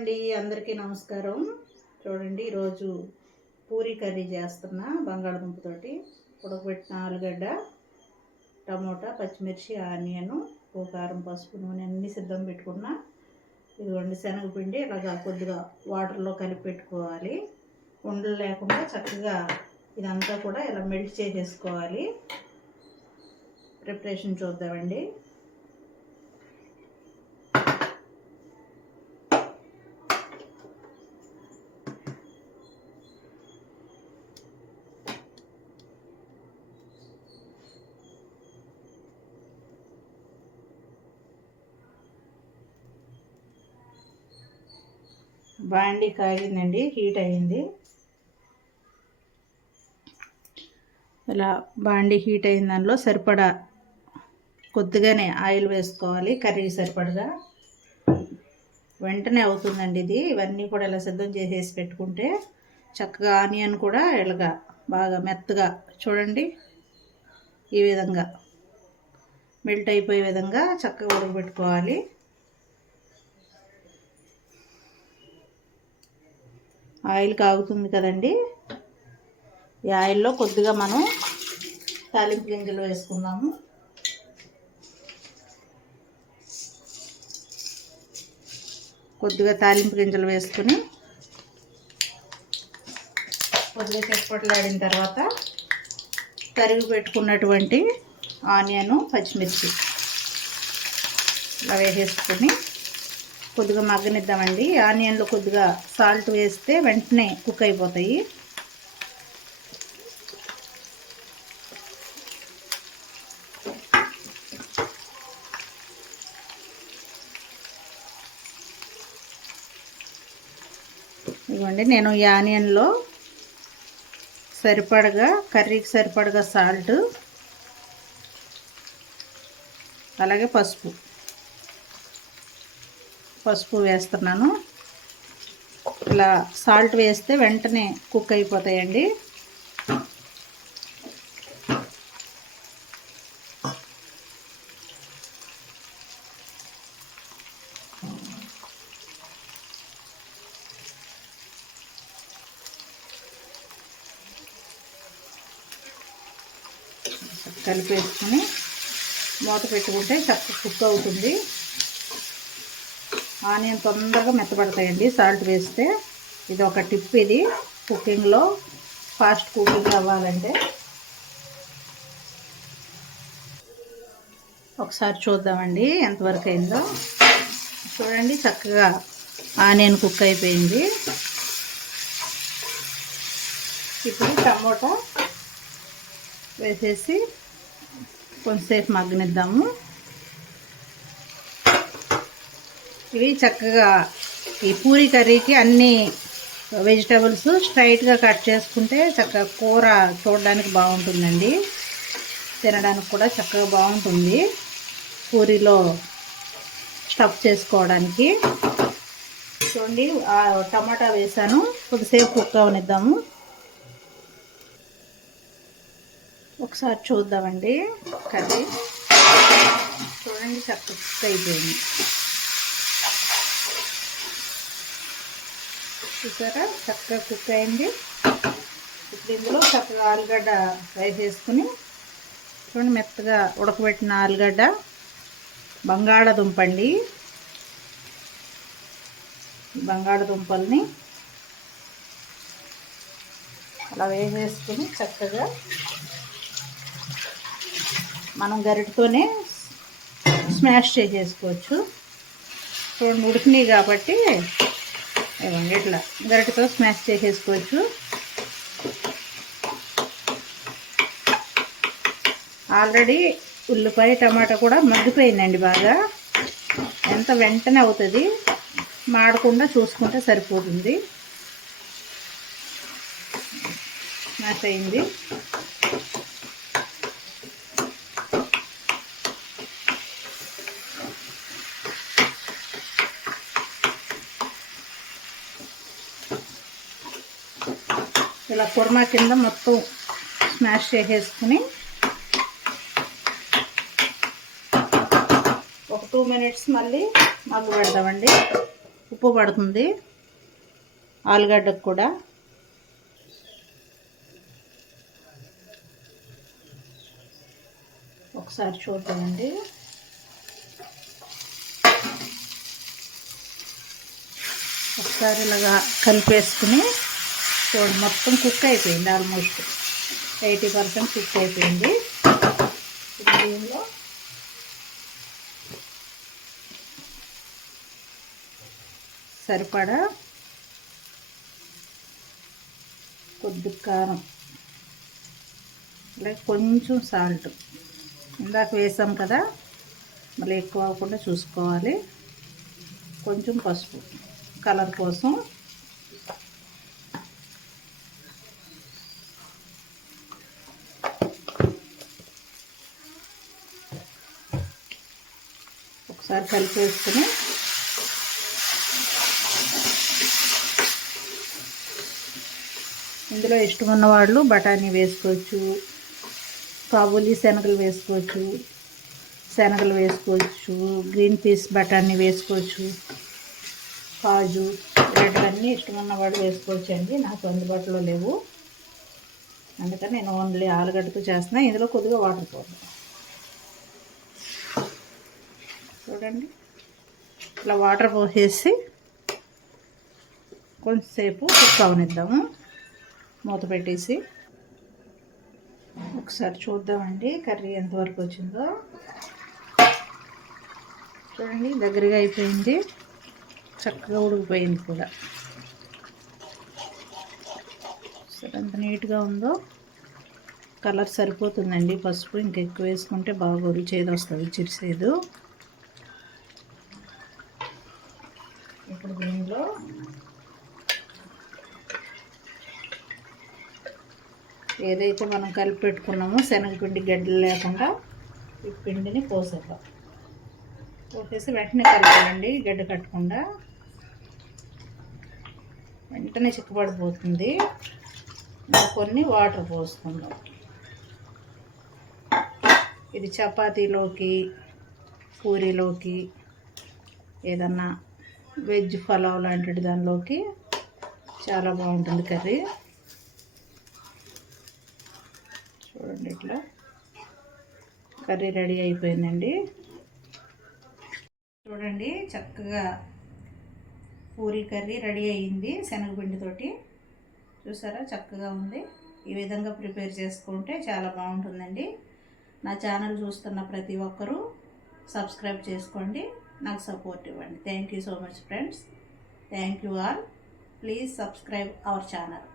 అండి, అందరికీ నమస్కారం. చూడండి, ఈరోజు పూరీ కర్రీ చేస్తున్నా. బంగాళదుంపతోటి ఉడకబెట్టిన ఆలుగడ్డ, టమోటా, పచ్చిమిర్చి, ఆనియన్, ఉప్పు, కారం, పసుపు, నూనె అన్నీ సిద్ధం పెట్టుకున్నా. ఇదిగోండి శనగపిండి ఇలాగా కొద్దిగా వాటర్లో కలిపి పెట్టుకోవాలి. ఉండలు లేకుండా చక్కగా ఇదంతా కూడా ఇలా మెల్ట్ చేసేసుకోవాలి. ప్రిపరేషన్ చూద్దామండి. బాండీ కాగిందండి, హీట్ అయింది. ఇలా బాండీ హీట్ అయిన దానిలో సరిపడా కొద్దిగానే ఆయిల్ వేసుకోవాలి. కర్రీకి సరిపడగా వెంటనే అవుతుందండి ఇది. ఇవన్నీ కూడా ఇలా సిద్ధం చేసేసి పెట్టుకుంటే చక్కగా ఆనియన్ కూడా ఇలాగా బాగా మెత్తగా చూడండి ఈ విధంగా మెల్ట్ అయిపోయే విధంగా చక్కగా ఉడకబెట్టుకోవాలి. ఆయిల్ కాగుతుంది కదండి, ఈ ఆయిల్లో కొద్దిగా మనం తాలింపు గింజలు వేసుకుందాము. కొద్దిగా తాలింపు గింజలు వేసుకుని కొద్దిగా చిటపటలాడిన తర్వాత తరిగి పెట్టుకున్నటువంటి ఆనియన్, పచ్చిమిర్చి ఇలా వేసేసుకుని కొద్దిగా మగ్గనిద్దామండి. ఆనియన్లో కొద్దిగా సాల్ట్ వేస్తే వెంటనే కుక్ అయిపోతాయి. ఇవ్వండి, నేను ఈ ఆనియన్లో సరిపడగా కర్రీకి సరిపడగా సాల్ట్, అలాగే పసుపు వేస్తున్నాను. ఇలా సాల్ట్ వేస్తే వెంటనే కుక్ అయిపోతాయండి. కలిపేసుకుని మూత పెట్టుకుంటే చక్కగా కుక్ అవుతుంది. ఆనియన్ తొందరగా మెత్తపడతాయండి సాల్ట్ వేస్తే. ఇది ఒక టిప్, ఇది కుకింగ్లో ఫాస్ట్ కుకింగ్ అవ్వాలంటే. ఒకసారి చూద్దామండి ఎంతవరకు అయిందో. చూడండి, చక్కగా ఆనియన్ కుక్ అయిపోయింది. ఇప్పుడు టమోటా వేసేసి కొంచెంసేపు మగ్గనిద్దాము. ఇవి చక్కగా ఈ పూరీ కర్రీకి అన్ని వెజిటబుల్స్ స్ట్రైట్గా కట్ చేసుకుంటే చక్కగా కూర చూడడానికి బాగుంటుందండి. తినడానికి కూడా చక్కగా బాగుంటుంది. పూరీలో స్టఫ్ చేసుకోవడానికి. చూడండి, టమాటా వేసాను, కొద్దిసేపు కుక్ అవనిద్దాము. ఒకసారి చూద్దామండి కర్రీ. చూడండి, చక్కగా కుక్ అయిపోయింది. చూసారా, చక్కగా కుక్ అయింది. ఇప్పుడు ఇందులో చక్కగా ఆలుగడ్డ వేసేసుకుని చూడండి, మెత్తగా ఉడకబెట్టిన ఆలుగడ్డ, బంగాళదుంప అండి. బంగాళదుంపల్ని అలా వేసేసుకుని చక్కగా మనం గరిటతోనే స్మాష్ చేసేసుకోవచ్చు. చూడండి, ఉడికినాయి కాబట్టి ఇట్లా గరిటతో స్మాష్ చేసేసుకోవచ్చు. ఆల్రెడీ ఉల్లిపాయ, టమాటా కూడా మగ్గిపోయిందండి బాగా. ఎంత వెంటనే అవుతుంది, మాడకుండా చూసుకుంటే సరిపోతుంది. స్మాష్ అయింది. ఇలా కుర్మా కింద మొత్తం స్మాష్ చేసేసుకుని ఒక 2 minutes మళ్ళీ మగ్గు పెడదామండి. ఉప్పు పడుతుంది ఆలుగడ్డకు కూడా. ఒకసారి చూద్దామండి. ఒకసారి ఇలాగా కలిపేసుకుని చూడండి, మొత్తం కుక్ అయిపోయింది. ఆల్మోస్ట్ 80% కుక్ అయిపోయింది. దీనిలో సరిపడా కొద్ది కారం, అలాగే కొంచెం సాల్ట్, ఇందాక వేసాం కదా మళ్ళీ ఎక్కువ అవ్వకుండా చూసుకోవాలి. కొంచెం పసుపు కలర్ కోసం. ఒకసారి కలిపేసుకుని ఇందులో ఇష్టమున్న వాళ్ళు బఠానీ వేసుకోవచ్చు, కాబూలీ శనగలు వేసుకోవచ్చు, గ్రీన్ పీస్ బఠానీ వేసుకోవచ్చు, కాజు, ఇలాంటివన్నీ ఇష్టమున్న వాళ్ళు వేసుకోవచ్చు అండి. నాకు అందుబాటులో లేవు, అందుకని నేను ఓన్లీ ఆలుగడ్డతో చేస్తున్నా. ఇందులో కొద్దిగా వాటర్ పోద్దాం. చూడండి, ఇట్లా వాటర్ పోసేసి కొంచెంసేపు కుక్ అవనిద్దాము. మూత పెట్టేసి ఒకసారి చూద్దామండి కర్రీ ఎంతవరకు వచ్చిందో. చూడండి, దగ్గరగా అయిపోయింది, చక్కగా ఉడికిపోయింది కూడా. సరే, ఎంత నీట్గా ఉందో. కలర్ సరిపోతుందండి పసుపు, ఇంకెక్కువ వేసుకుంటే బాగోదు, చేదు వస్తుంది, చిరిసేదు. ఇప్పుడు దీనిలో ఏదైతే మనం కలిపి పెట్టుకున్నామో శనగపిండి గడ్డలు లేకుండా ఈ పిండిని పోసేద్దాం. పోసేసి వెంటనే కలపాలండి, గడ్డ కట్టకుండా. వెంటనే చిక్కబడిపోతుంది. కొన్ని వాటర్ పోసుకుందాం. ఇది చపాతీలోకి, పూరీలోకి, ఏదన్నా వెజ్ పలావ్ లాంటి దానిలోకి చాలా బాగుంటుంది కర్రీ. చూడండి, ఇట్లా కర్రీ రెడీ అయిపోయిందండి. చూడండి, చక్కగా పూరీ కర్రీ రెడీ అయ్యింది శనగపిండితోటి. చూసారా, చక్కగా ఉంది. ఈ విధంగా ప్రిపేర్ చేసుకుంటే చాలా బాగుంటుందండి. నా ఛానల్ చూస్తున్న ప్రతి ఒక్కరూ సబ్స్క్రైబ్ చేసుకోండి, నాకు సపోర్ట్ ఇవ్వండి. Thank you so much friends. Thank you all. Please subscribe our channel.